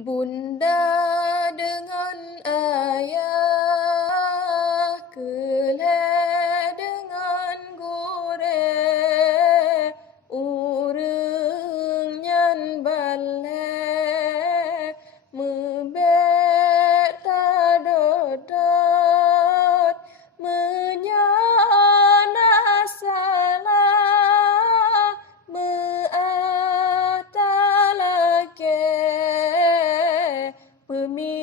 Bunda dengan ayah, kele dengan gure, urang nyan bale, mebet tadodot, menyana salah, meatalake, pemi